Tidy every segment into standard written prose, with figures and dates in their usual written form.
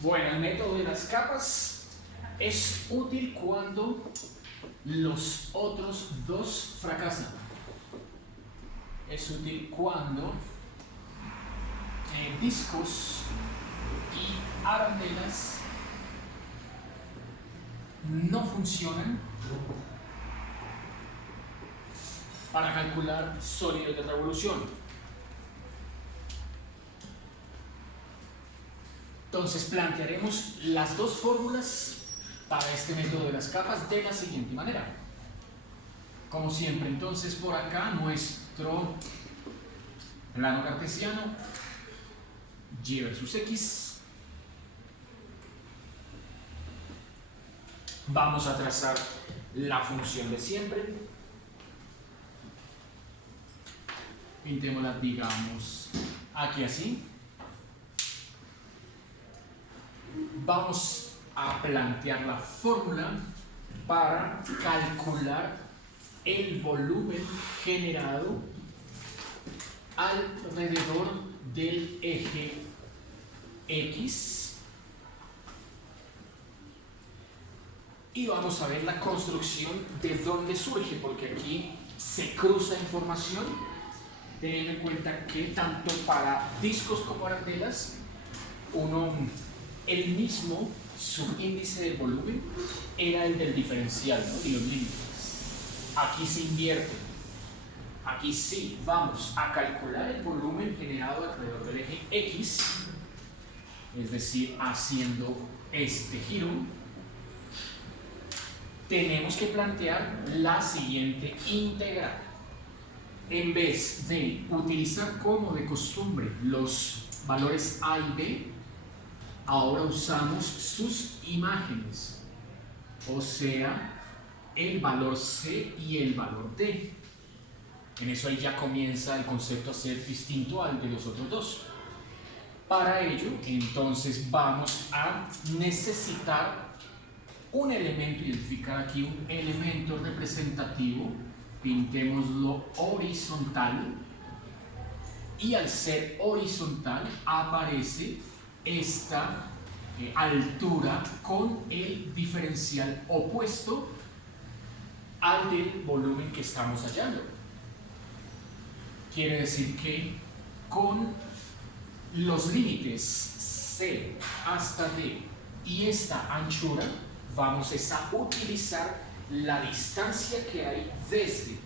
Bueno, el método de las capas es útil cuando los otros dos fracasan. Es útil cuando discos y arandelas no funcionan para calcular sólidos de revolución. Entonces plantearemos las dos fórmulas para este método de las capas de la siguiente manera. Como siempre, entonces por acá nuestro plano cartesiano, y versus x. Vamos a trazar la función de siempre. Pintémosla, digamos, aquí así. Vamos a plantear la fórmula para calcular el volumen generado alrededor del eje X y vamos a ver la construcción de dónde surge, porque aquí se cruza información, teniendo en cuenta que tanto para discos como arandelas el mismo subíndice del volumen era el del diferencial, ¿no? Y los límites. Aquí se invierte. Aquí sí vamos a calcular el volumen generado alrededor del eje X, es decir, haciendo este giro. Tenemos que plantear la siguiente integral. En vez de utilizar como de costumbre los valores A y B, ahora usamos sus imágenes, o sea, el valor C y el valor D. En eso ahí ya comienza el concepto a ser distinto al de los otros dos. Para ello, entonces vamos a necesitar un elemento, identificar aquí un elemento representativo, pintémoslo horizontal, y al ser horizontal aparece esta altura con el diferencial opuesto al del volumen que estamos hallando. Quiere decir que con los límites C hasta D y esta anchura vamos a utilizar la distancia que hay desde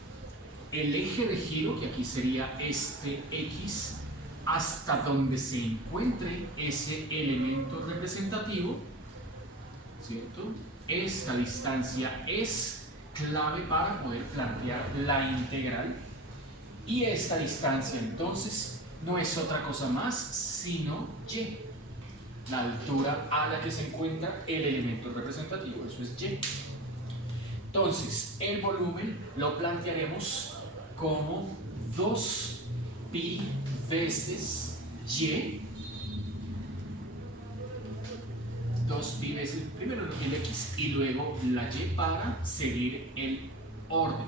el eje de giro, que aquí sería este X, hasta donde se encuentre ese elemento representativo, ¿cierto? Esta distancia es clave para poder plantear la integral, y esta distancia entonces no es otra cosa más sino y, la altura a la que se encuentra el elemento representativo, eso es y. Entonces el volumen lo plantearemos como 2pi veces y, 2pi veces primero el x y luego la y para seguir el orden.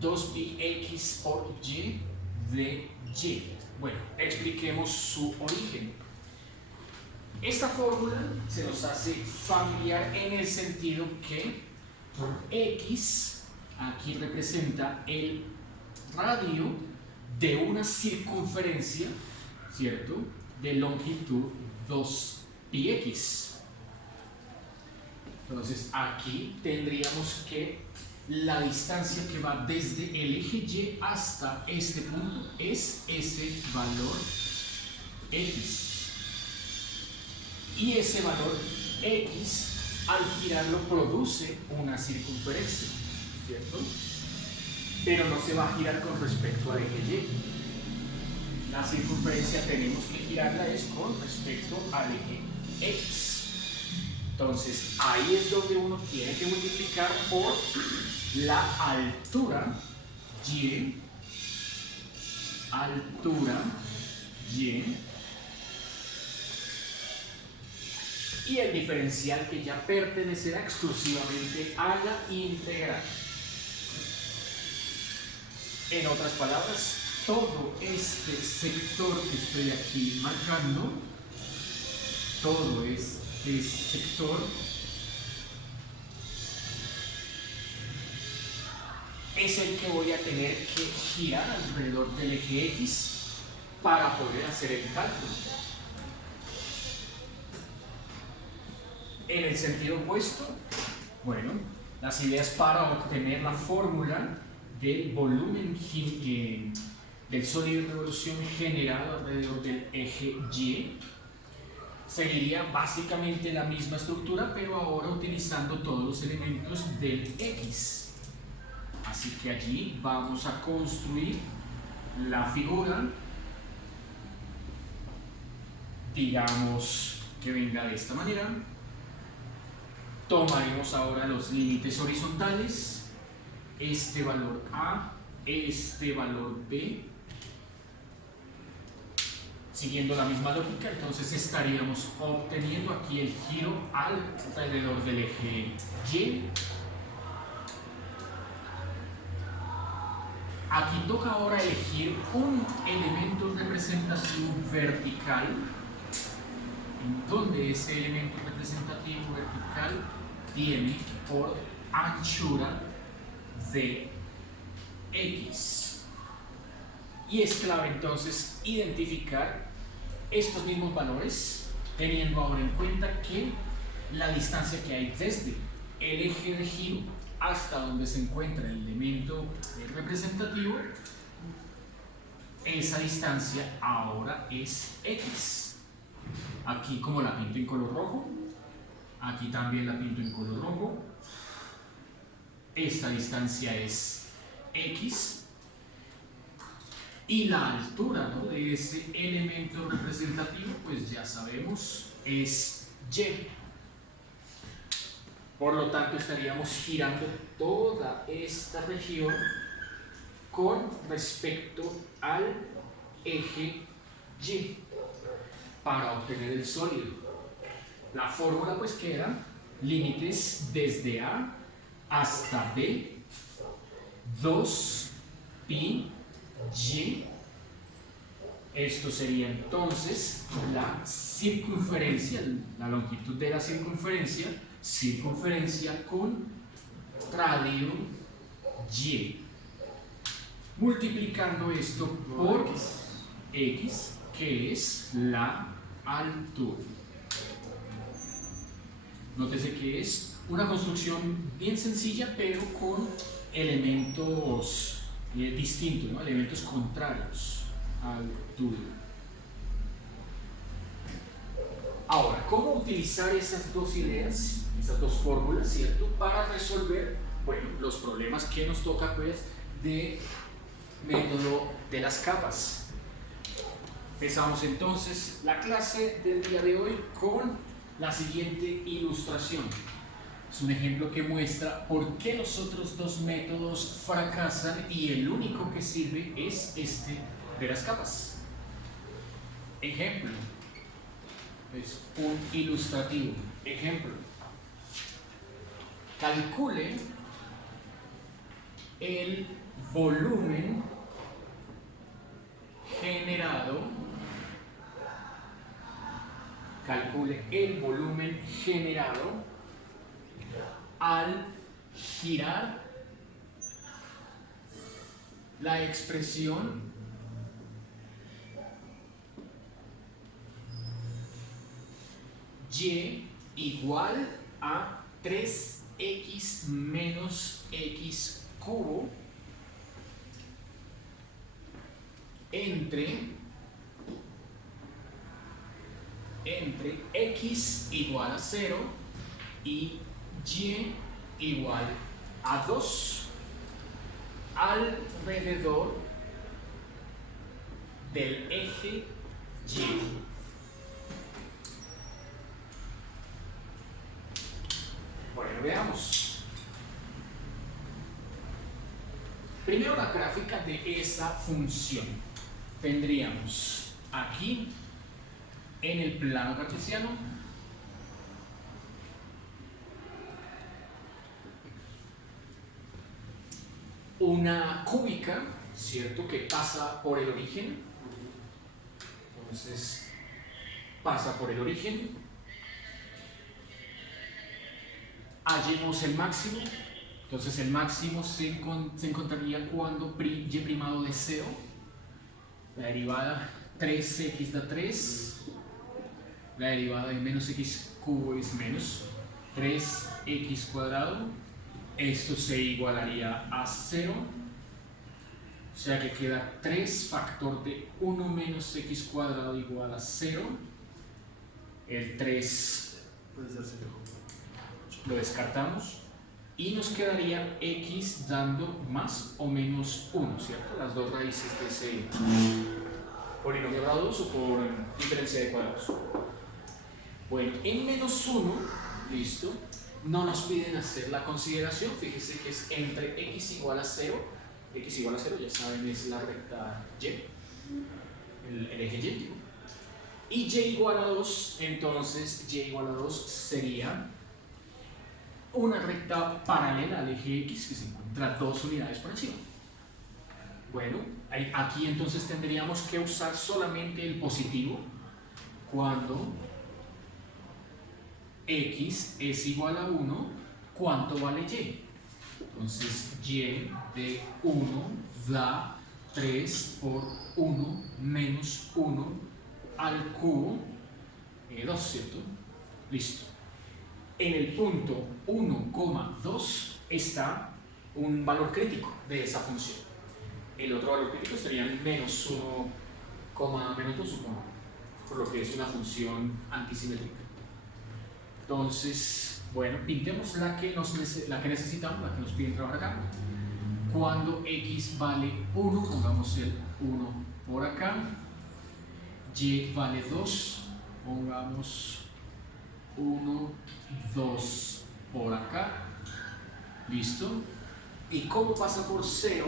2pi x por y de y. Bueno, expliquemos su origen. Esta fórmula se nos hace familiar en el sentido que x aquí representa el radio de una circunferencia, ¿cierto?, de longitud 2πx. Entonces aquí tendríamos que la distancia que va desde el eje Y hasta este punto es ese valor x. Y ese valor x al girarlo produce una circunferencia, ¿cierto? Pero no se va a girar con respecto al eje Y. La circunferencia tenemos que girarla es con respecto al eje X. Entonces ahí es donde uno tiene que multiplicar por la altura y, y el diferencial, que ya pertenecerá exclusivamente a la integral. En otras palabras, todo este sector que estoy aquí marcando todo este sector es el que voy a tener que girar alrededor del eje X para poder hacer el cálculo. En el sentido opuesto, bueno, las ideas para obtener la fórmula del volumen del sólido en revolución generado alrededor del eje Y seguiría básicamente la misma estructura, pero ahora utilizando todos los elementos del X. Así que allí vamos a construir la figura, digamos que venga de esta manera. Tomaremos ahora los límites horizontales, este valor A, este valor B, siguiendo la misma lógica. Entonces estaríamos obteniendo aquí el giro alrededor del eje Y. Aquí toca ahora elegir un elemento representativo vertical, en donde ese elemento representativo vertical tiene por anchura de X. Y es clave entonces identificar estos mismos valores, teniendo ahora en cuenta que la distancia que hay desde el eje de giro hasta donde se encuentra el elemento representativo, esa distancia ahora es X. Aquí, como la pinto en color rojo, aquí también la pinto en color rojo, esta distancia es X, y la altura, ¿no?, de ese elemento representativo, pues ya sabemos, es Y. Por lo tanto, estaríamos girando toda esta región con respecto al eje Y para obtener el sólido. La fórmula pues queda límites desde A hasta B, 2 pi y. Esto sería entonces la circunferencia, la longitud de la circunferencia con radio y, multiplicando esto por X, que es la altura. Nótese que es una construcción bien sencilla, pero con elementos distintos, ¿no?, elementos contrarios. Altura. Ahora, ¿cómo utilizar esas dos ideas, esas dos fórmulas, ¿cierto?, para resolver, bueno, los problemas que nos toca, pues, de método de las capas? Empezamos entonces la clase del día de hoy con la siguiente ilustración. Es un ejemplo que muestra por qué los otros dos métodos fracasan y el único que sirve es este de las capas. Ejemplo. Es un ilustrativo. Ejemplo. Calcule el volumen generado. Calcule el volumen generado al girar la expresión y igual a 3x menos x cubo entre x igual a 0 y y igual a 2 alrededor del eje Y. Bueno, veamos. Primero la gráfica de esa función. Tendríamos aquí en el plano cartesiano una cúbica, ¿cierto?, que pasa por el origen. Entonces pasa por el origen hallemos el máximo. Entonces el máximo se encontraría cuando y primado de 0, la derivada 3x da 3, la derivada de menos x cubo es menos 3x cuadrado, esto se igualaría a 0, o sea que queda 3 factor de 1 menos x cuadrado igual a 0, el 3 lo descartamos y nos quedaría x dando más o menos 1, ¿cierto? Las dos raíces de ese polinomio grado 2 o por diferencia de cuadrados. Bueno, en menos 1, listo, no nos piden hacer la consideración, fíjese que es entre x igual a 0, x igual a 0 ya saben es la recta y, el eje y, digo. Y y igual a 2, entonces y igual a 2 sería una recta paralela al eje x que se encuentra 2 unidades por encima. Bueno, aquí entonces tendríamos que usar solamente el positivo cuando x es igual a 1, ¿cuánto vale y? Entonces y de 1 da 3 por 1 menos 1 al cubo 2, ¿cierto? Listo. En el punto 1,2 está un valor crítico de esa función. El otro valor crítico sería menos 1, menos 2, supongo, por lo que es una función antisimétrica. Entonces, bueno, pintemos la que necesitamos, la que nos piden trabajar acá. Cuando x vale 1, pongamos el 1 por acá. Y vale 2, pongamos 1, 2 por acá. Listo. ¿Y cómo pasa por 0?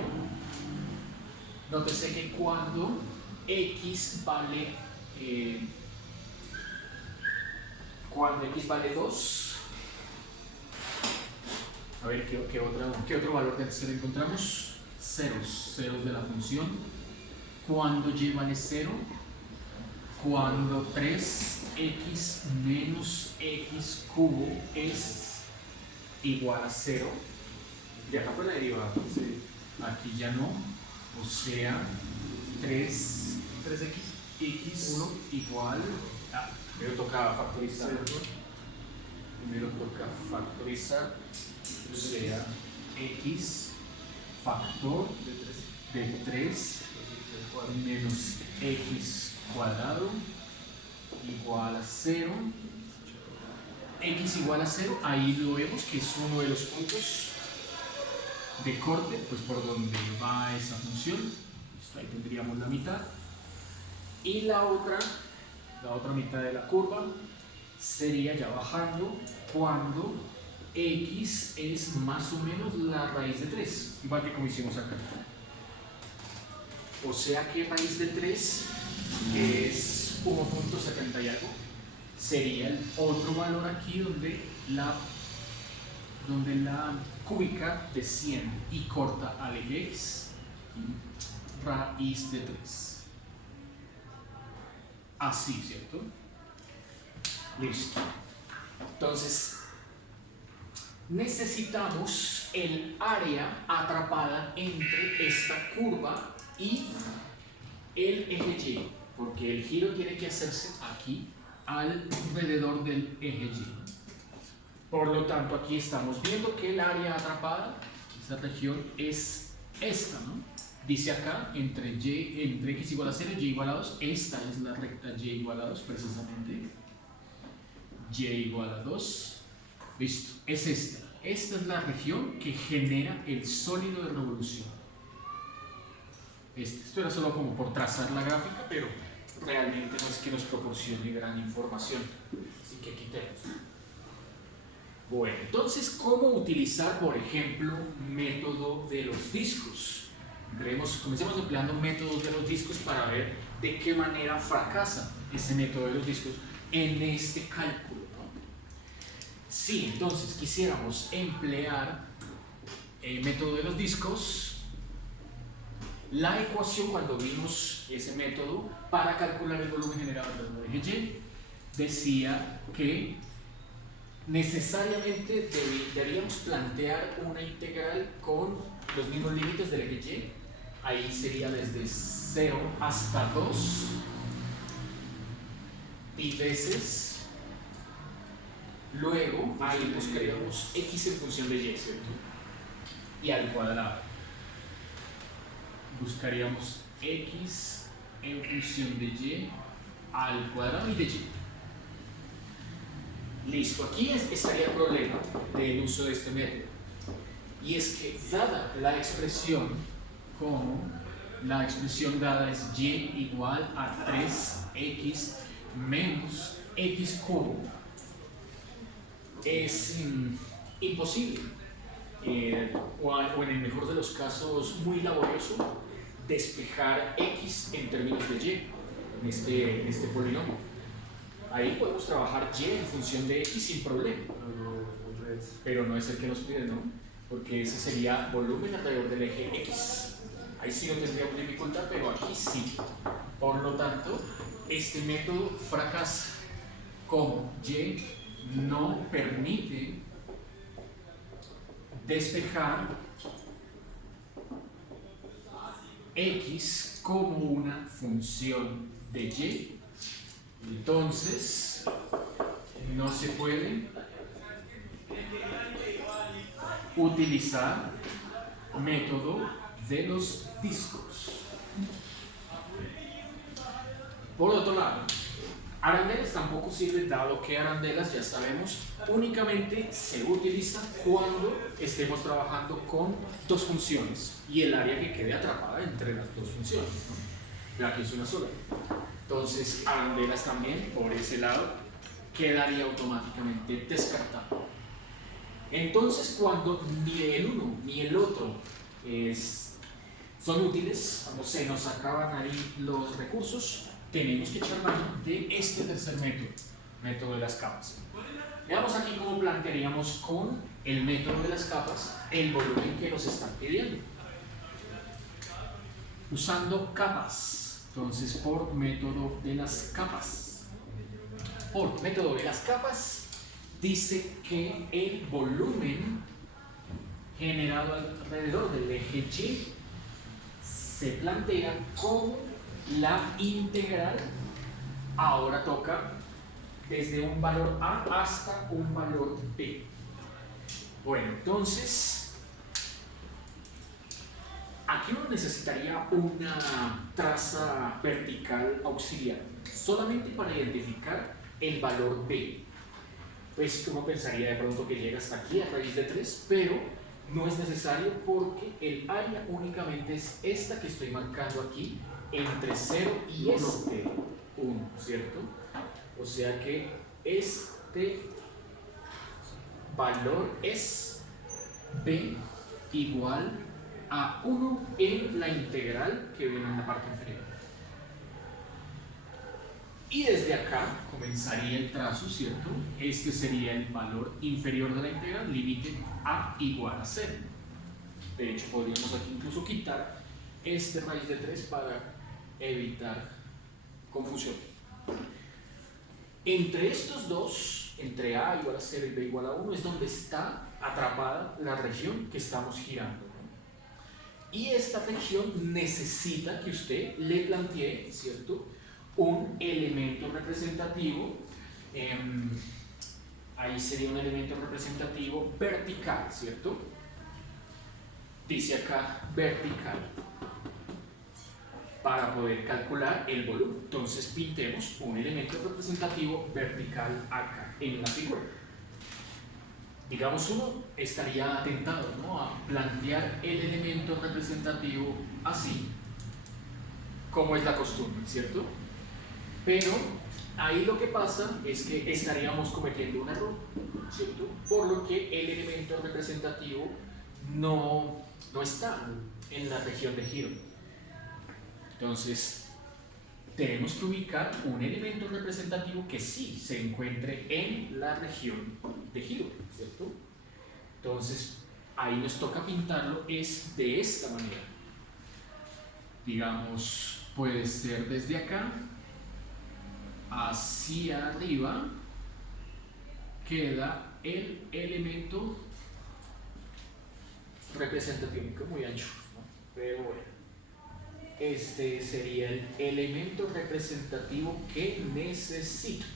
Nótese que cuando x vale cuando x vale 2, a ver qué otro valor de 0 encontramos, ceros de la función. Cuando y vale 0, cuando 3x menos x cubo es igual a 0, de acá fue la derivada, sí. Aquí ya no, o sea 3x igual a, primero toca factorizar, o sea x factor de 3 menos x cuadrado igual a 0. X igual a 0, ahí lo vemos que es uno de los puntos de corte, pues por donde va esa función. Listo, ahí tendríamos la mitad. Y la otra mitad de la curva sería ya bajando cuando x es más o menos la raíz de 3, igual que como hicimos acá. O sea que raíz de 3 es 1.70 y algo, sería el otro valor aquí donde la cúbica desciende y corta al eje x, raíz de 3. Así, ¿cierto? Listo. Entonces, necesitamos el área atrapada entre esta curva y el eje y, porque el giro tiene que hacerse aquí alrededor del eje y. Por lo tanto, aquí estamos viendo que el área atrapada, esta región, es esta, ¿no? Dice acá, entre x igual a 0 y y igual a 2, esta es la recta y igual a 2, precisamente. Y igual a 2, listo, es esta. Esta es la región que genera el sólido de revolución. Esto era solo como por trazar la gráfica, pero realmente no es que nos proporcione gran información. Así que quitemos. Bueno, entonces, ¿cómo utilizar, por ejemplo, método de los discos? Comencemos empleando métodos de los discos para ver de qué manera fracasa ese método de los discos en este cálculo, ¿no? Si entonces quisiéramos emplear el método de los discos, la ecuación cuando vimos ese método para calcular el volumen generado del eje y decía que necesariamente deberíamos plantear una integral con los mismos límites del eje y. Ahí sería desde 0 hasta 2 pi veces. Luego ahí buscaríamos x en función de y, ¿cierto? Y al cuadrado. Buscaríamos x en función de y al cuadrado y de y. Listo, aquí estaría el problema del uso de este método. Y es que dada la expresión, como la expresión dada es y igual a 3x menos x cubo, es imposible, o en el mejor de los casos muy laborioso, despejar x en términos de y en este polinomio. Ahí podemos trabajar y en función de x sin problema, pero no es el que nos pide, ¿no? Porque ese sería volumen alrededor del eje x. Ahí sí no tendríamos dificultad, pero aquí sí. Por lo tanto, este método fracasa, como y no permite despejar x como una función de y. Entonces, no se puede utilizar método de los discos. Por otro lado, arandelas tampoco sirve, dado que arandelas, ya sabemos, únicamente se utiliza cuando estemos trabajando con dos funciones y el área que quede atrapada entre las dos funciones, ¿no? Ya que es una sola. Entonces, arandelas también, por ese lado, quedaría automáticamente descartado. Entonces, cuando ni el uno ni el otro son útiles, cuando se nos acaban ahí los recursos, tenemos que echar mano de este tercer método, método de las capas. Veamos aquí cómo plantearíamos con el método de las capas el volumen que nos están pidiendo. Usando capas. Entonces, por método de las capas. Por método de las capas, dice que el volumen generado alrededor del eje y se plantea como la integral. Ahora toca desde un valor a hasta un valor b. Bueno, entonces aquí uno necesitaría una traza vertical auxiliar solamente para identificar el valor b. Pues uno pensaría de pronto que llega hasta aquí a raíz de 3, pero no es necesario porque el área únicamente es esta que estoy marcando aquí entre 0 y 1, ¿cierto? O sea que este valor es b igual a 1 en la integral que viene en la parte inferior. Y desde acá comenzaría el trazo, ¿cierto? Este sería el valor inferior de la integral, límite a igual a 0. De hecho, podríamos aquí incluso quitar este raíz de 3 para evitar confusión. Entre estos dos, entre a igual a 0 y b igual a 1, es donde está atrapada la región que estamos girando, ¿no? Y esta región necesita que usted le plantee, ¿cierto?, un elemento representativo. Ahí sería un elemento representativo vertical, ¿cierto? Dice acá vertical, para poder calcular el volumen. Entonces pintemos un elemento representativo vertical acá en la figura. Digamos, uno estaría tentado, ¿no?, a plantear el elemento representativo así, como es la costumbre, ¿cierto? Pero ahí lo que pasa es que estaríamos cometiendo un error, ¿cierto? Por lo que el elemento representativo no está en la región de giro. Entonces, tenemos que ubicar un elemento representativo que sí se encuentre en la región de giro, ¿cierto? Entonces, ahí nos toca pintarlo es de esta manera. Digamos, puede ser desde acá hacia arriba queda el elemento representativo, que es muy ancho, ¿no? Pero bueno, este sería el elemento representativo que necesito,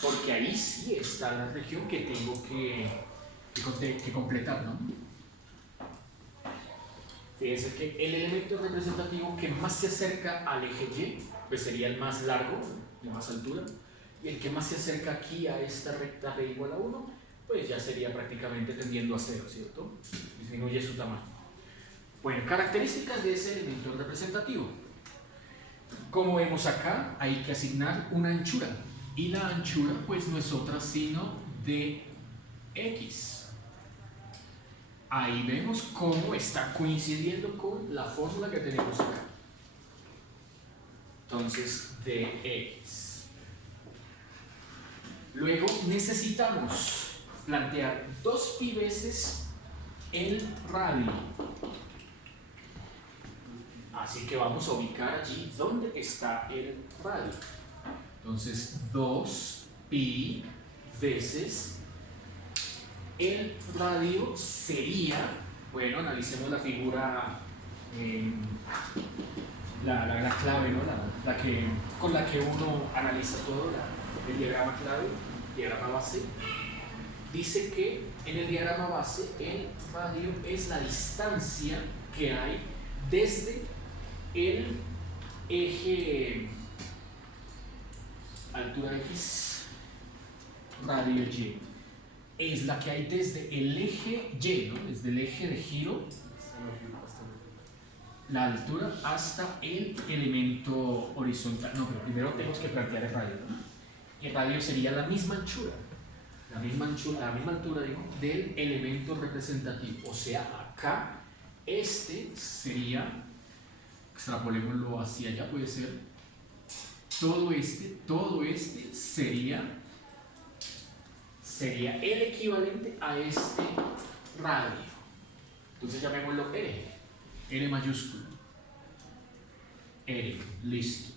porque ahí sí está la región que tengo que completar, ¿no? Fíjense que el elemento representativo que más se acerca al eje Y, pues sería el más largo, de más altura, y el que más se acerca aquí a esta recta B igual a 1, pues ya sería prácticamente tendiendo a 0, ¿cierto? Disminuye su tamaño. Bueno, características de ese elemento representativo. Como vemos acá, hay que asignar una anchura, y la anchura pues no es otra sino de X. Ahí vemos cómo está coincidiendo con la fórmula que tenemos acá. Entonces, dx. Luego necesitamos plantear 2pi veces el radio. Así que vamos a ubicar allí dónde está el radio. Entonces, 2pi veces el radio sería, bueno, analicemos la figura, la clave, ¿no? Con la que uno analiza todo, el diagrama clave, diagrama base. Dice que en el diagrama base el radio es la distancia que hay desde el eje altura X, radio Y. Es la que hay desde el eje Y, ¿no? Desde el eje de giro, la altura, hasta el elemento horizontal. No, pero primero tenemos que plantear el radio, ¿no? Y el radio sería la misma anchura, la misma altura, digo, del elemento representativo. O sea, acá, este sería, extrapolémoslo hacia allá, puede ser, todo este sería el equivalente a este radio. Entonces llamémoslo R mayúscula. R, listo.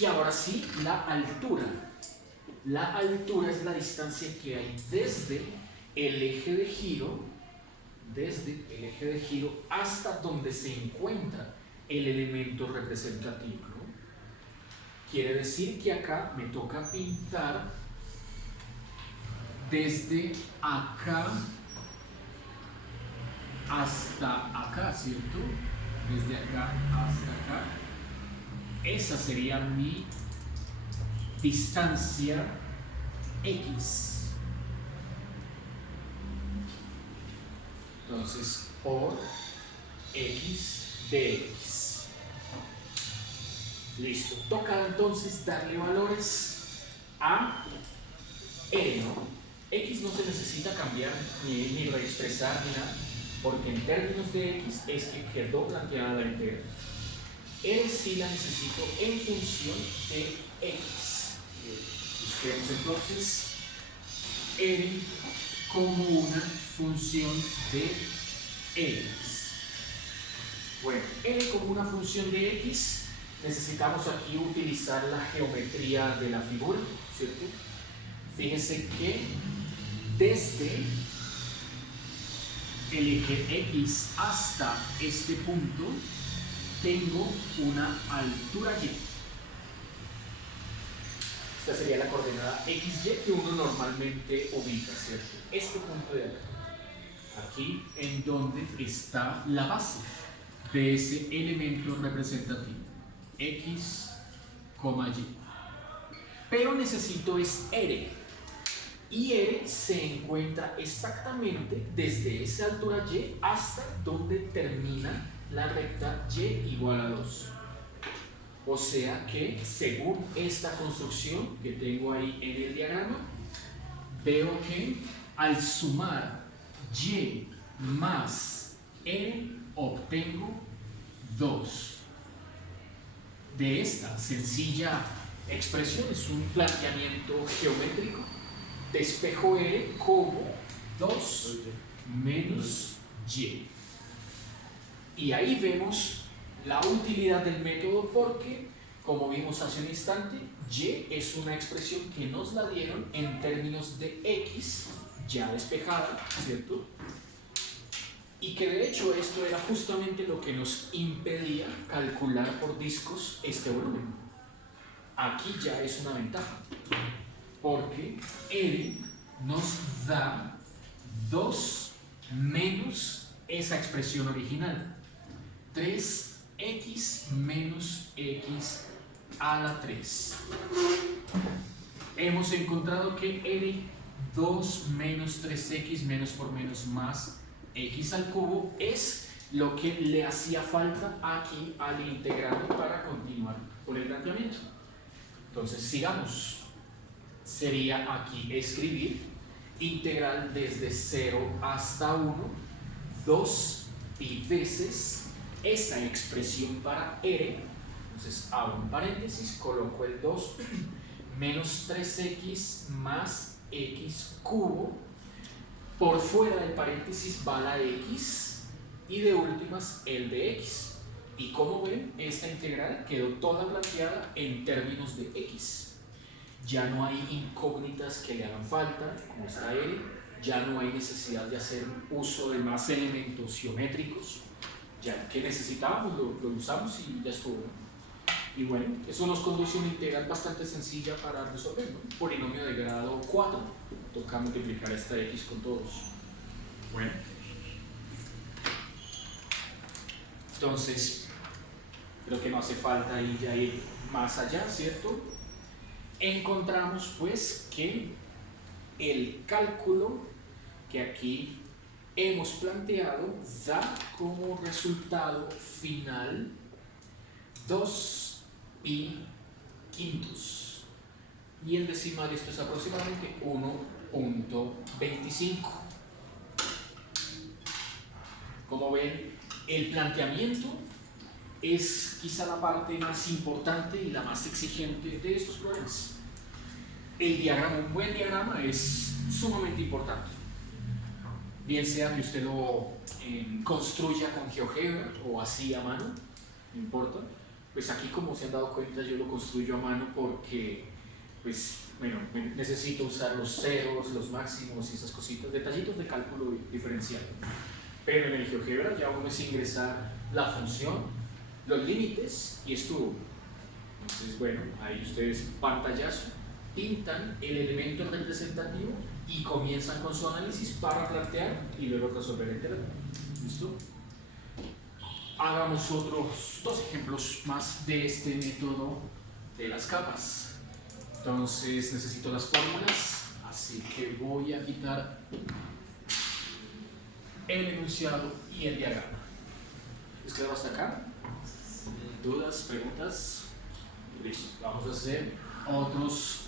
Y ahora sí, la altura. La altura es la distancia que hay desde el eje de giro, hasta donde se encuentra el elemento representativo, ¿no? Quiere decir que acá me toca pintar desde acá hasta acá, ¿cierto? Desde acá hasta acá. Esa sería mi distancia X. Entonces, por X de X. Listo. Toca entonces darle valores a R, ¿no? X no se necesita cambiar ni reexpresar ni nada, porque en términos de X es que quedó planteada la integral. R sí la necesito en función de X. Busquemos entonces R como una función de X. Bueno, R como una función de X, necesitamos aquí utilizar la geometría de la figura, ¿cierto? Fíjense que desde el eje X hasta este punto tengo una altura Y. Esta sería la coordenada XY que uno normalmente ubica, ¿cierto? Este punto de acá. Aquí en donde está la base de ese elemento representativo. X, Y. Pero necesito es R. Y R se encuentra exactamente desde esa altura Y hasta donde termina la recta Y igual a 2. O sea que según esta construcción que tengo ahí en el diagrama, veo que al sumar Y más R obtengo 2. De esta sencilla expresión, es un planteamiento geométrico, despejo R como 2 menos Y. Y ahí vemos la utilidad del método, porque como vimos hace un instante, y es una expresión que nos la dieron en términos de x, ya despejada, ¿cierto? Y que de hecho esto era justamente lo que nos impedía calcular por discos este volumen. Aquí ya es una ventaja, porque R nos da 2 menos esa expresión original, 3x menos x a la 3. Hemos encontrado que R 2 menos 3x menos por menos más x al cubo es lo que le hacía falta aquí al integrando para continuar con el planteamiento. Entonces sigamos. Sería aquí escribir integral desde 0 hasta 1, 2 pi veces esa expresión para R. Entonces abro un paréntesis, coloco el 2 menos 3x más x cubo. Por fuera del paréntesis va la x y de últimas el de x. Y como ven, esta integral quedó toda planteada en términos de x. Ya no hay incógnitas que le hagan falta, como está R, ya no hay necesidad de hacer uso de más elementos geométricos. Ya que necesitábamos lo usamos y ya estuvo. Y bueno, eso nos conduce a una integral bastante sencilla para resolver, ¿no? Un polinomio de grado 4. Toca multiplicar esta x con todos. Bueno. Entonces, creo que no hace falta ya ir más allá, ¿cierto? Encontramos pues que el cálculo que aquí hemos planteado da como resultado final 2 pi quintos. Y en decimal esto es aproximadamente 1.25. Como ven, el planteamiento es quizá la parte más importante y la más exigente de estos problemas. El diagrama, un buen diagrama, es sumamente importante. Bien sea que usted lo construya con GeoGebra o así a mano, no importa. Pues aquí, como se han dado cuenta, yo lo construyo a mano porque, pues, bueno, necesito usar los ceros, los máximos y esas cositas, detallitos de cálculo diferencial. Pero en el GeoGebra ya uno es ingresar la función, los límites y estuvo. Entonces, bueno, ahí ustedes pantallazo, pintan el elemento representativo y comienzan con su análisis para plantear y luego resolver el teorema. ¿Listo? Hagamos otros 2 ejemplos más de este método de las capas. Entonces necesito las fórmulas, así que voy a quitar el enunciado y el diagrama. ¿Les quedó hasta acá? ¿Dudas? ¿Preguntas? Listo. Vamos a hacer otros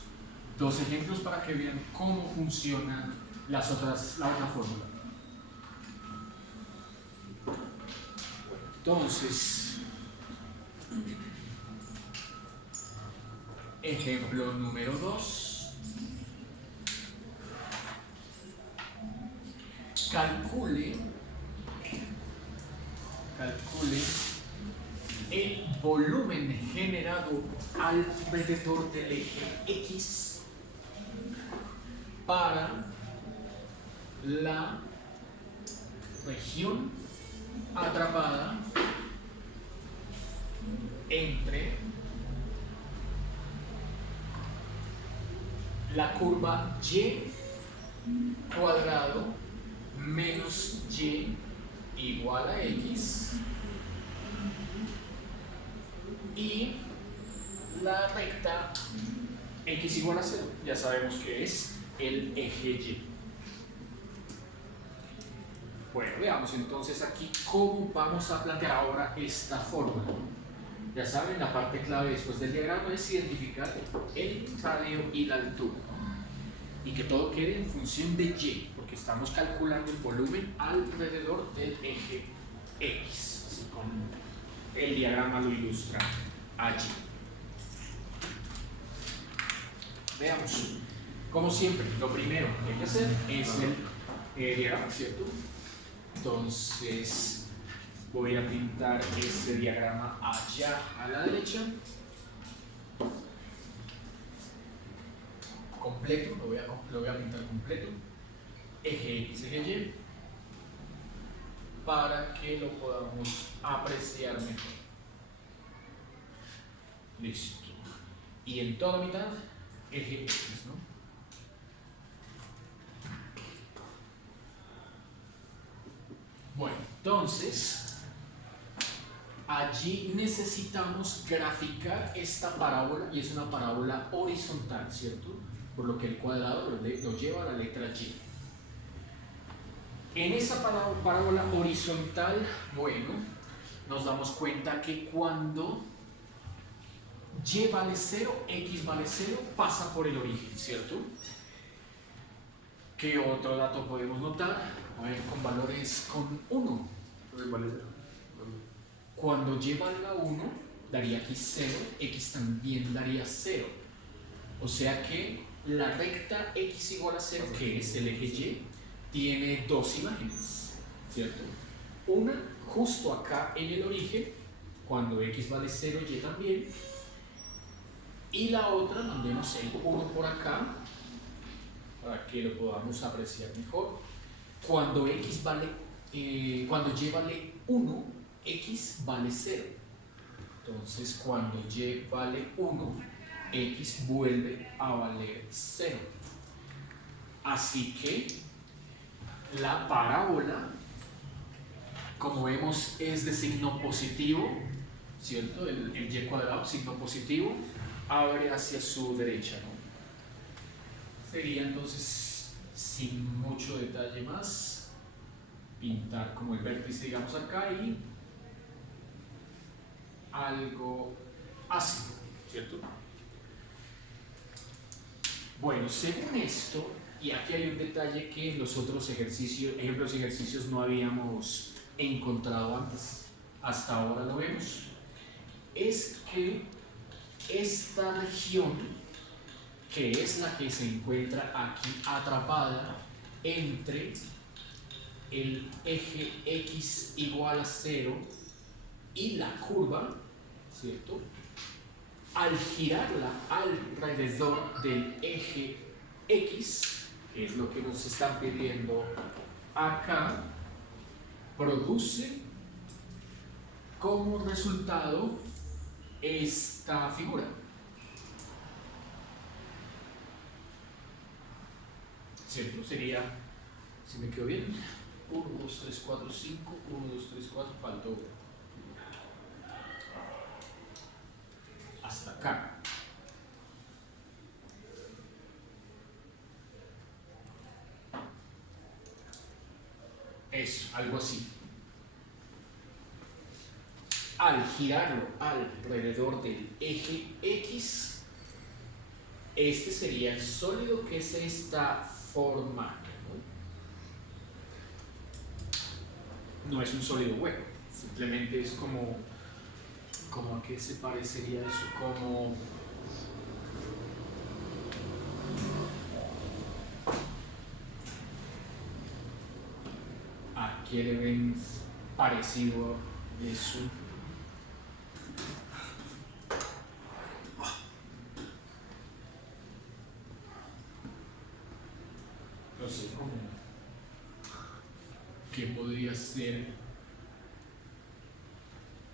2 ejemplos para que vean cómo funciona la otra fórmula. Entonces, ejemplo número 2. Calcule el volumen generado alrededor del eje X para la región atrapada entre la curva y cuadrado menos y igual a x y la recta x igual a 0. Ya sabemos que es el eje y. Bueno, veamos entonces aquí cómo vamos a plantear ahora esta fórmula. Ya saben, la parte clave después del diagrama es identificar el radio y la altura. Y que todo quede en función de y, porque estamos calculando el volumen alrededor del eje X. Así como el diagrama lo ilustra allí. Veamos. Como siempre, lo primero que hay que hacer es el diagrama, ¿cierto? Entonces voy a pintar este diagrama allá a la derecha completo, lo voy a pintar completo, eje X, eje Y, para que lo podamos apreciar mejor. Listo. Y en toda la mitad, eje X, ¿no? Bueno, entonces, allí necesitamos graficar esta parábola, y es una parábola horizontal, ¿cierto? Por lo que el cuadrado lo lleva a la letra Y. En esa parábola horizontal, bueno, nos damos cuenta que cuando Y vale 0, X vale 0, pasa por el origen, ¿cierto? ¿Qué otro dato podemos notar? A ver, con valores con 1. Vale 0. Cuando Y valga 1, daría aquí 0, X también daría 0. O sea que la recta X igual a 0, que es el eje Y, tiene dos imágenes, ¿cierto? Una justo acá en el origen, cuando X vale 0, Y también. Y la otra, mandemos el 1 por acá, para que lo podamos apreciar mejor. Cuando Y vale 1, X vale 0. Entonces, cuando Y vale 1, X vuelve a valer 0. Así que la parábola, como vemos, es de signo positivo, ¿cierto? El Y cuadrado, signo positivo, abre hacia su derecha, ¿no? Sería entonces, sin mucho detalle más, pintar como el vértice, digamos, acá y algo así, ¿cierto? Bueno, según esto, y aquí hay un detalle que en los otros ejemplos y ejercicios no habíamos encontrado antes, hasta ahora lo vemos, es que esta región, que es la que se encuentra aquí atrapada entre el eje X igual a 0 y la curva, ¿cierto? Al girarla alrededor del eje X, que es lo que nos están pidiendo acá, produce como resultado esta figura. ¿Cierto? Sería, si me quedo bien, 1, 2, 3, 4, 5, 1, 2, 3, 4, faltó hasta acá. Eso, algo así. Al girarlo alrededor del eje X, este sería el sólido que se está formando. No es un sólido hueco, simplemente es como ¿a qué se parecería eso? Como ¿a qué le ven parecido eso? No sé, como ¿qué podría ser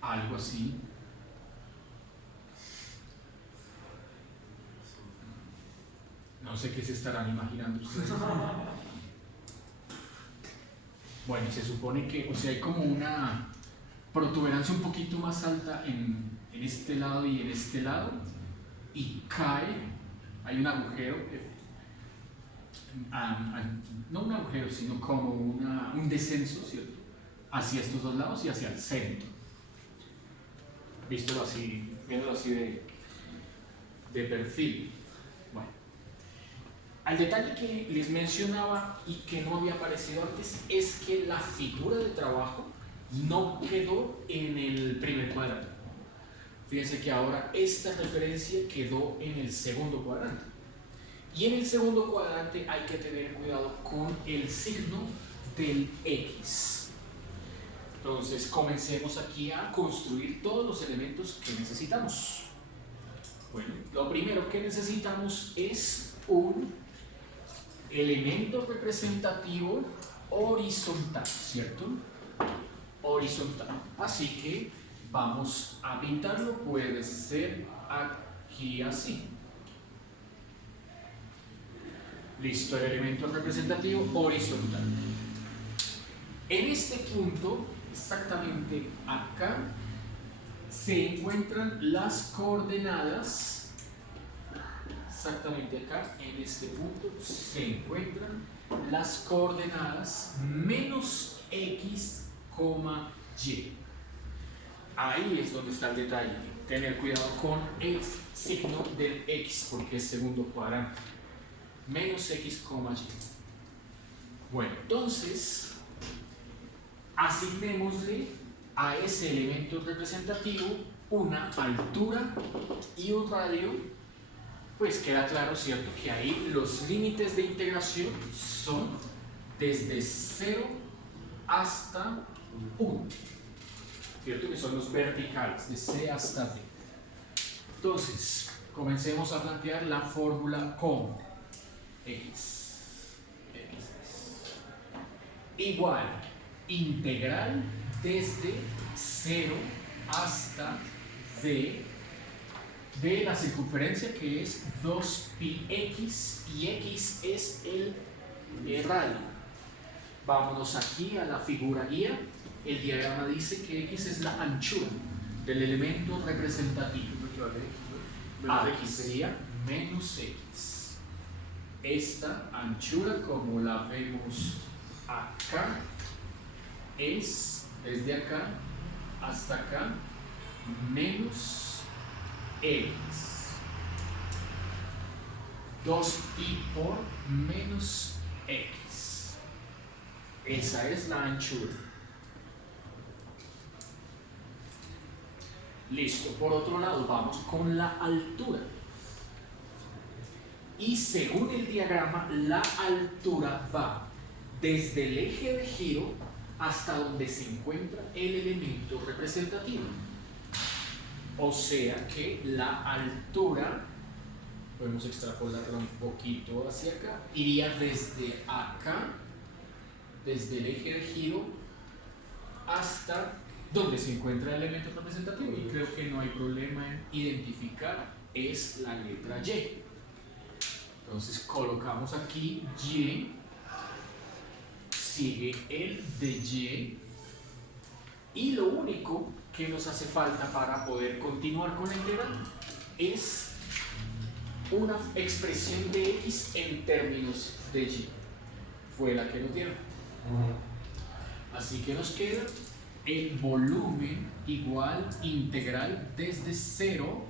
algo así? No sé qué se estarán imaginando ustedes. Bueno, se supone que, o sea, hay como una protuberancia un poquito más alta en este lado y en este lado, y cae, hay un agujero, no un agujero, sino como un descenso, ¿cierto? Hacia estos dos lados y hacia el centro. Viéndolo así de perfil. Bueno, al detalle que les mencionaba y que no había aparecido antes es que la figura de trabajo no quedó en el primer cuadrante. Fíjense que ahora esta referencia quedó en el segundo cuadrante. Y en el segundo cuadrante hay que tener cuidado con el signo del X. Entonces comencemos aquí a construir todos los elementos que necesitamos. Bueno, lo primero que necesitamos es un elemento representativo horizontal, ¿cierto? Horizontal. Así que vamos a pintarlo, puede ser aquí así. Listo, el elemento representativo horizontal. En este punto, exactamente acá, se encuentran las coordenadas. Exactamente acá, en este punto, se encuentran las coordenadas menos x, y. Ahí es donde está el detalle. Tener cuidado con el signo del x, porque es segundo cuadrante. Menos x, y. Bueno, entonces, asignémosle a ese elemento representativo una altura y un radio. Pues queda claro, ¿cierto?, que ahí los límites de integración son desde 0 hasta 1, ¿cierto?, que son los verticales, de C hasta D. Entonces, comencemos a plantear la fórmula como x igual integral desde 0 hasta D de la circunferencia, que es 2πx, y x es el radio. Vámonos aquí a la figura guía. El diagrama dice que x es la anchura del elemento representativo. Aquí sería menos x. Esta anchura, como la vemos acá, es desde acá hasta acá menos x. 2pi por menos x. Esa es la anchura. Listo. Por otro lado, vamos con la altura. Y según el diagrama, la altura va desde el eje de giro hasta donde se encuentra el elemento representativo. O sea que la altura, podemos extrapolarla un poquito hacia acá, iría desde acá, desde el eje de giro, hasta donde se encuentra el elemento representativo. Y creo que no hay problema en identificar, es la letra Y. Entonces colocamos aquí Y, sigue el de Y, y lo único que nos hace falta para poder continuar con la integral es una expresión de x en términos de y. Fue la que nos dieron. Así que nos queda el volumen igual integral desde 0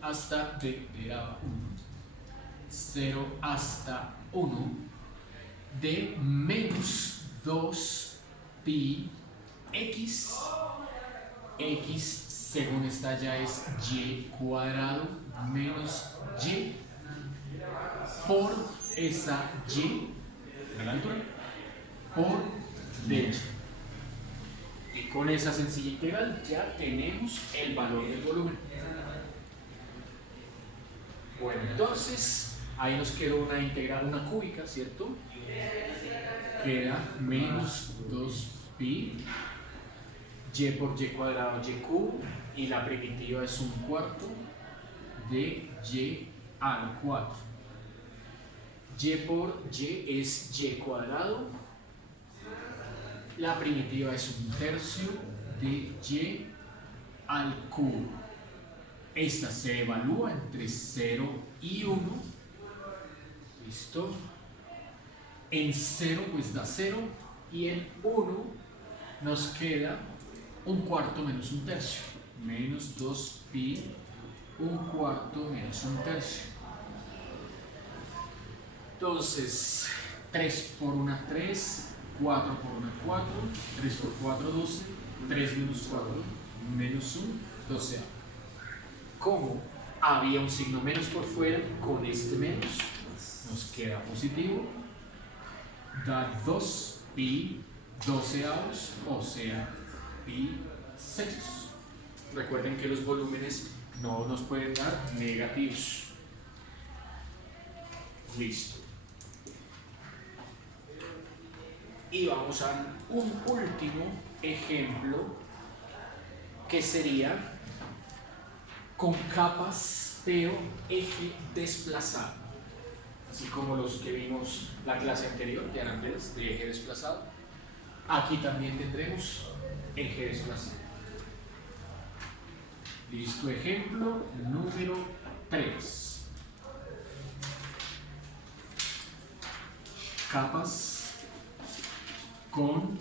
hasta de 0 hasta 1 de menos 2pi x. X, según esta ya es y cuadrado menos y por esa y de la altura por d. Y con esa sencilla integral ya tenemos el valor del volumen. Bueno, entonces ahí nos quedó una integral, una cúbica, ¿cierto? Queda menos 2pi y por y cuadrado y cubo, y la primitiva es un cuarto de y al 4. Y por y es y cuadrado, la primitiva es un tercio de y al cubo. Esta se evalúa entre 0 y 1. ¿Listo? En 0 pues da 0, y en 1 nos queda un cuarto menos un tercio, menos 2pi, un cuarto menos un tercio. Entonces, 3 por 1, 3, 4 por 1, 4, 3 por 4, 12, 3 menos 4, menos 1, 12. Como había un signo menos por fuera, con este menos nos queda positivo, da 2pi 12avos, o sea, pi sextos. Recuerden que los volúmenes no nos pueden dar negativos. Listo. Y vamos a un último ejemplo que sería con capas pero eje desplazado, así como los que vimos la clase anterior de Arandelas de eje desplazado. Aquí también tendremos eje desplazado. Listo, ejemplo número 3. Capas con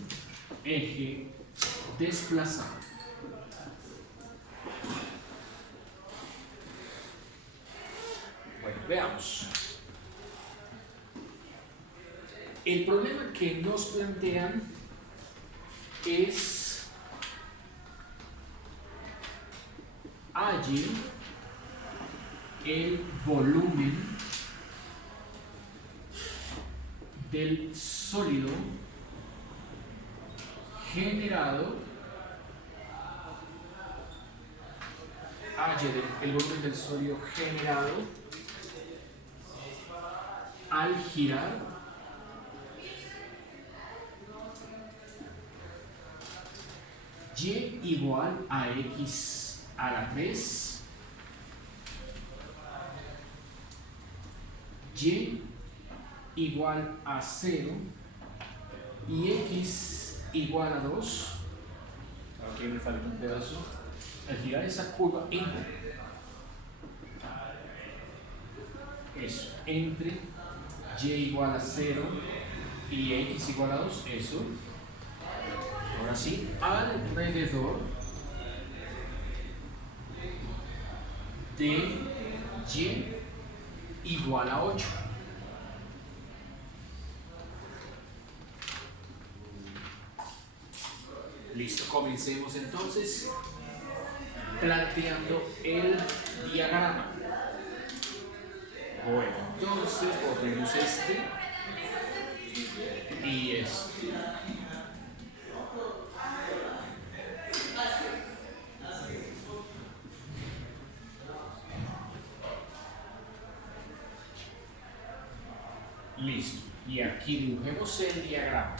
eje desplazado. Bueno, veamos. El problema que nos plantean es hallar el volumen del sólido generado, el volumen del sólido generado al girar y igual a x a la 3, y igual a 0 y x igual a 2. Aquí me falta un pedazo. Al girar esa curva entre y igual a 0 y x igual a 2, eso. Ahora sí, alrededor de y igual a 8. Listo, comencemos entonces planteando el diagrama. Bueno, entonces ponemos este y este. Listo, y aquí dibujemos el diagrama.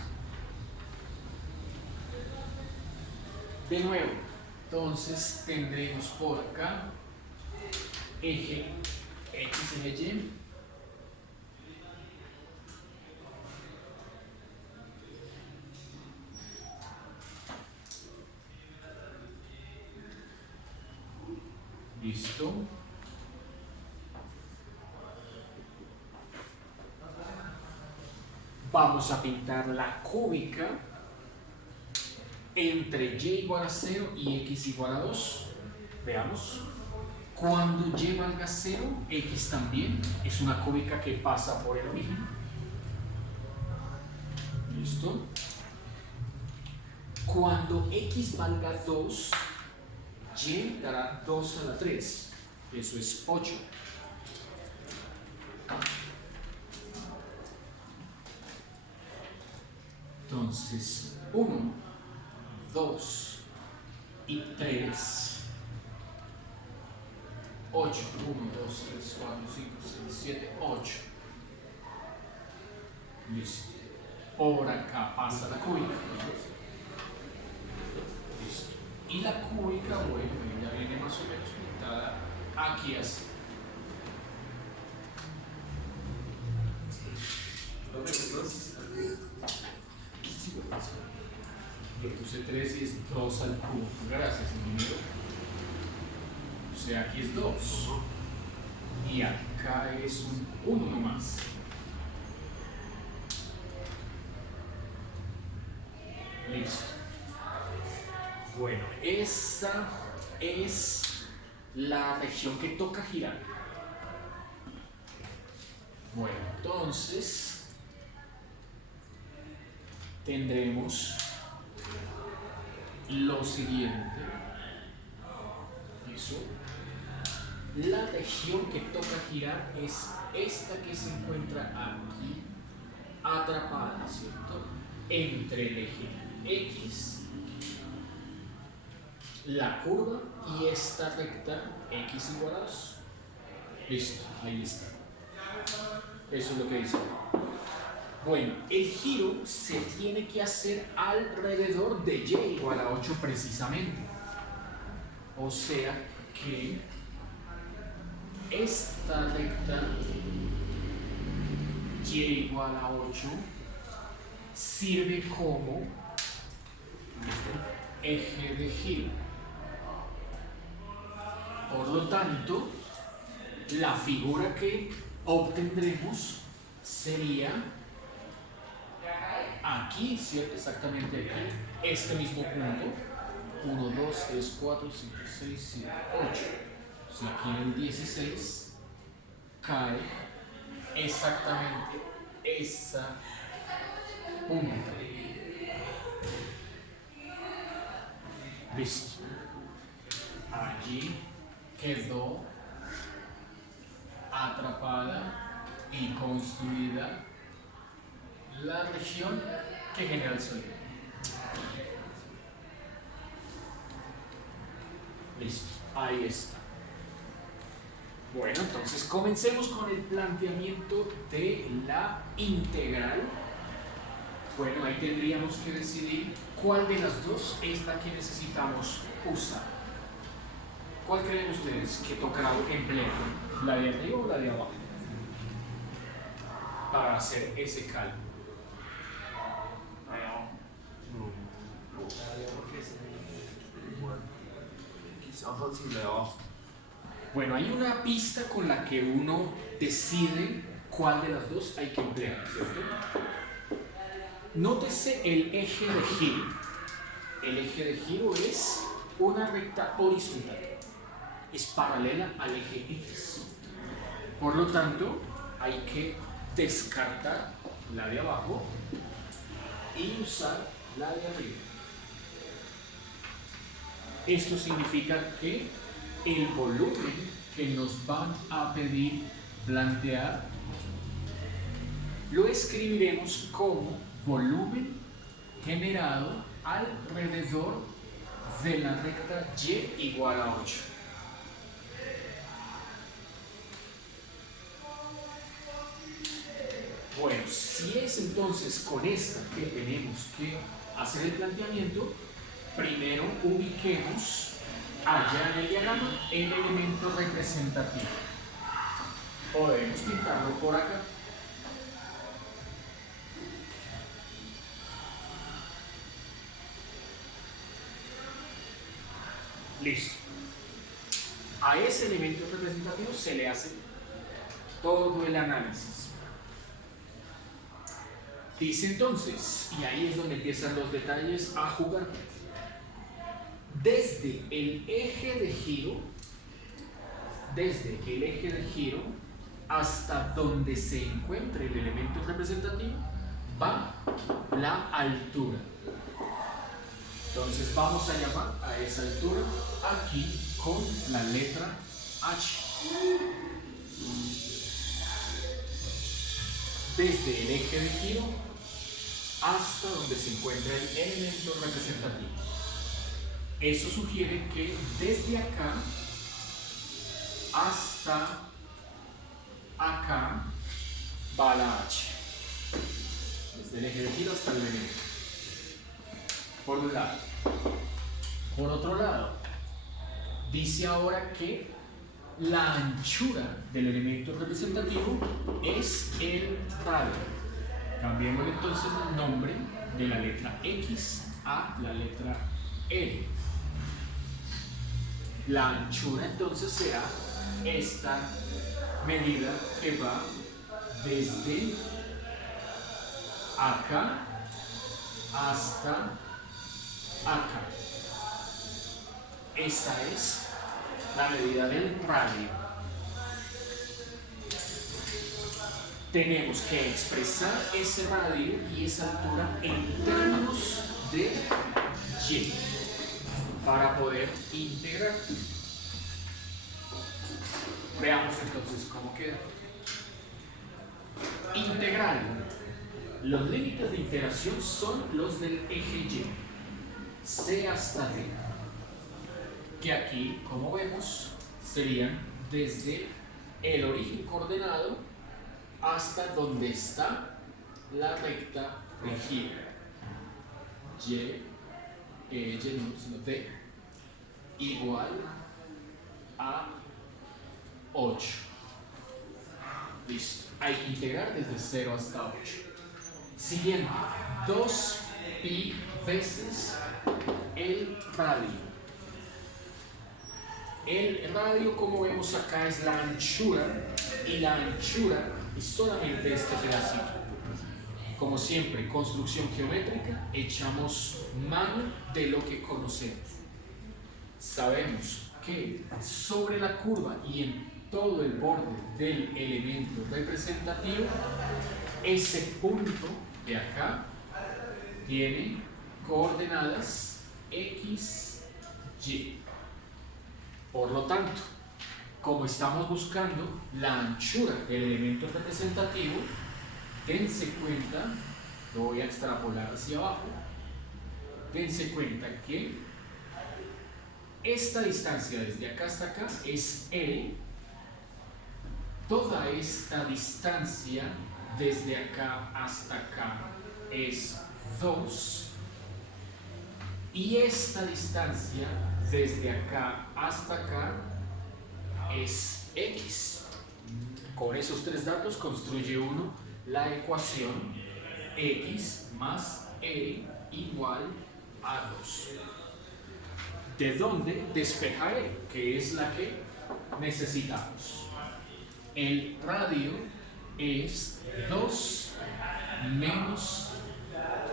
De nuevo, entonces tendremos por acá eje X, eje Y. Listo. Vamos a pintar la cúbica entre y igual a 0 y x igual a 2. Veamos. Cuando y valga 0, x también es una cúbica que pasa por el origen. Listo. Cuando x valga 2, y dará 2 a la 3. Eso es 8. Entonces, 1, 2 y 3. 8, 1, 2, 3, 4, 5, 6, 7, 8. Listo. Por acá pasa la cúbica. Listo. Y la cúbica, bueno, ya viene más o menos pintada aquí así. Le puse 3 y es 2 al cubo. Gracias, ingeniero. O sea, aquí es 2. Y acá es un 1 nomás. Listo. Bueno, esa es la región que toca girar. Bueno, entonces tendremos lo siguiente. Eso. La región que toca girar es esta que se encuentra aquí, atrapada, ¿cierto? Entre el eje X, la curva y esta recta X igual a 2. Listo, ahí está. Eso es lo que dice. Bueno, el giro se tiene que hacer alrededor de y igual a 8 precisamente. O sea que esta recta y igual a 8 sirve como eje de giro. Por lo tanto, la figura que obtendremos sería aquí, ¿cierto? Exactamente aquí, este mismo punto. 1, 2, 3, 4, 5, 6, 7, 8. Si aquí en el 16 cae exactamente esa punta. Listo. Allí quedó atrapada y construida la región que genera el sonido. Listo, ahí está. Bueno, entonces comencemos con el planteamiento de la integral. Bueno, ahí tendríamos que decidir cuál de las dos es la que necesitamos usar. ¿Cuál creen ustedes que tocará emplear? ¿La de arriba o la de abajo? Para hacer ese cálculo. Bueno, hay una pista con la que uno decide cuál de las dos hay que emplear, ¿cierto? Nótese el eje de giro. El eje de giro es una recta horizontal. Es paralela al eje X. Por lo tanto, hay que descartar la de abajo y usar la de arriba. Esto significa que el volumen que nos van a pedir plantear lo escribiremos como volumen generado alrededor de la recta y igual a 8. Bueno, si es entonces con esta que tenemos que hacer el planteamiento, primero ubiquemos allá en el diagrama el elemento representativo. Podemos pintarlo por acá. Listo. A ese elemento representativo se le hace todo el análisis. Dice entonces, y ahí es donde empiezan los detalles a jugar. Desde el eje de giro hasta donde se encuentre el elemento representativo va la altura. Entonces vamos a llamar a esa altura aquí con la letra H. Desde el eje de giro hasta donde se encuentra el elemento representativo. Eso sugiere que desde acá hasta acá va la H. Desde el eje de giro hasta el elemento. Por un lado. Por otro lado, dice ahora que la anchura del elemento representativo es el radio. Cambiemos entonces el nombre de la letra X a la letra L. La anchura entonces será esta medida que va desde acá hasta acá. Esta es la medida del radio. Tenemos que expresar ese radio y esa altura en términos de y para poder integrar. Veamos entonces cómo queda. Integral. Los límites de integración son los del eje Y, C hasta D, que aquí, como vemos, serían desde el origen coordenado hasta donde está la recta de giro. Y, no, sino D, igual a 8. Listo. Hay que integrar desde 0 hasta 8. Siguiente, 2pi veces el radio. El radio, como vemos acá, es la anchura, y la anchura es solamente este pedacito. Como siempre, construcción geométrica, echamos mano de lo que conocemos. Sabemos que sobre la curva y en todo el borde del elemento representativo, ese punto de acá tiene coordenadas x, y. Por lo tanto, como estamos buscando la anchura del elemento representativo, dense cuenta, lo voy a extrapolar hacia abajo, dense cuenta que esta distancia desde acá hasta acá es L, toda esta distancia desde acá hasta acá es 2, y esta distancia desde acá hasta acá es x. Con esos tres datos construye uno la ecuación x más e igual a 2. ¿De dónde despeja e? Que es la que necesitamos. El radio es 2 menos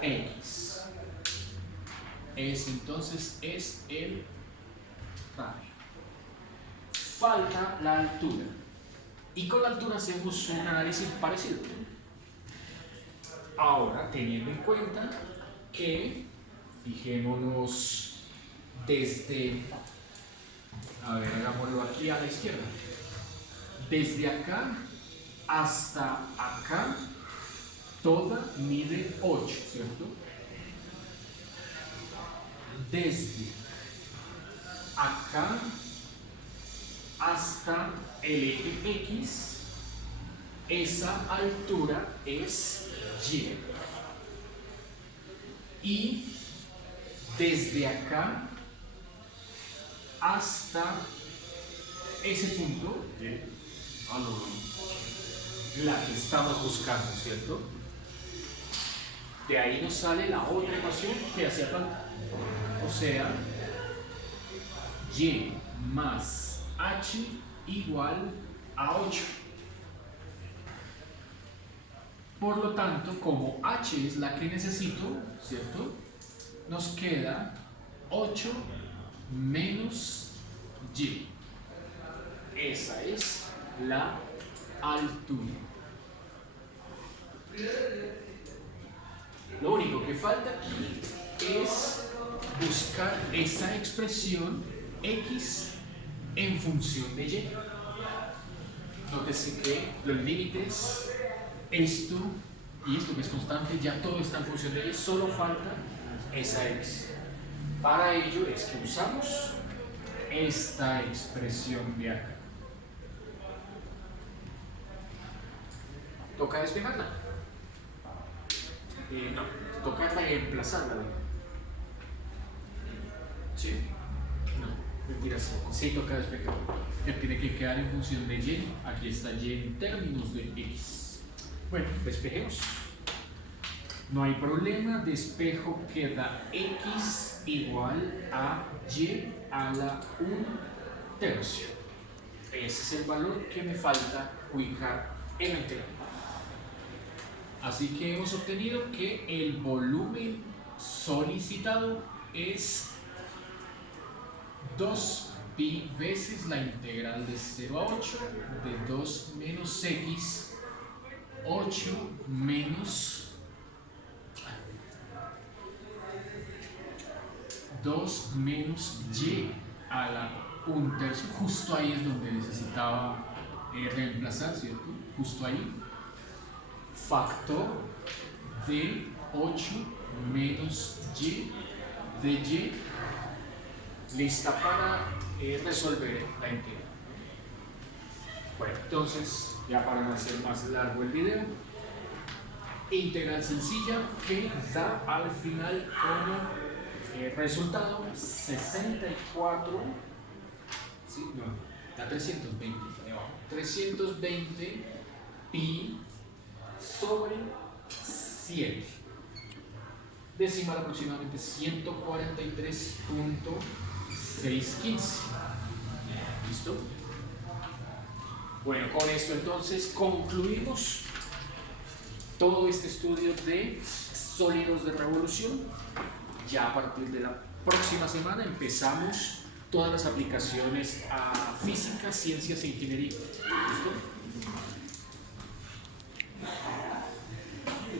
x. Entonces es el radio. Falta la altura. Y con la altura hacemos un análisis parecido. Ahora, teniendo en cuenta que, fijémonos desde, a ver, hagámoslo aquí a la izquierda. Desde acá hasta acá, toda mide 8, ¿cierto? Desde acá hasta el eje X, esa altura es Y. Y desde acá hasta ese punto, la que estamos buscando, ¿cierto? De ahí nos sale la otra ecuación que hacía falta. O sea, Y más H igual a 8. Por lo tanto, como H es la que necesito, ¿cierto? Nos queda 8 menos Y. Esa es la altura. Lo único que falta aquí es buscar esa expresión x en función de y. Nótese que los límites, esto y esto que es constante, ya todo está en función de y, solo falta esa x. Para ello es que usamos esta expresión de acá. ¿Toca despejarla? No, toca reemplazarla. ¿Sí? No, mentira, sí toca despejarla. Que tiene que quedar en función de y. Aquí está y en términos de x. Bueno, despejemos. No hay problema, despejo, queda x igual a y a la 1/3. Ese es el valor que me falta ubicar en la integral. Así que hemos obtenido que el volumen solicitado es 2pi veces la integral de 0 a 8 de 2 menos x, 8 menos 2 menos y a la 1/3. Justo ahí es donde necesitaba reemplazar, ¿cierto? Justo ahí. Factor de 8 menos y de y, lista para resolver la integral. Bueno, entonces, ya para no hacer más largo el video, integral sencilla que da al final como resultado 64, ¿sí? No, da 320, 320 pi sobre 7, decimal aproximadamente 143.615. ¿Listo? Bueno, con esto entonces concluimos todo este estudio de sólidos de revolución. Ya a partir de la próxima semana empezamos todas las aplicaciones a física, ciencias e ingeniería. ¿Listo?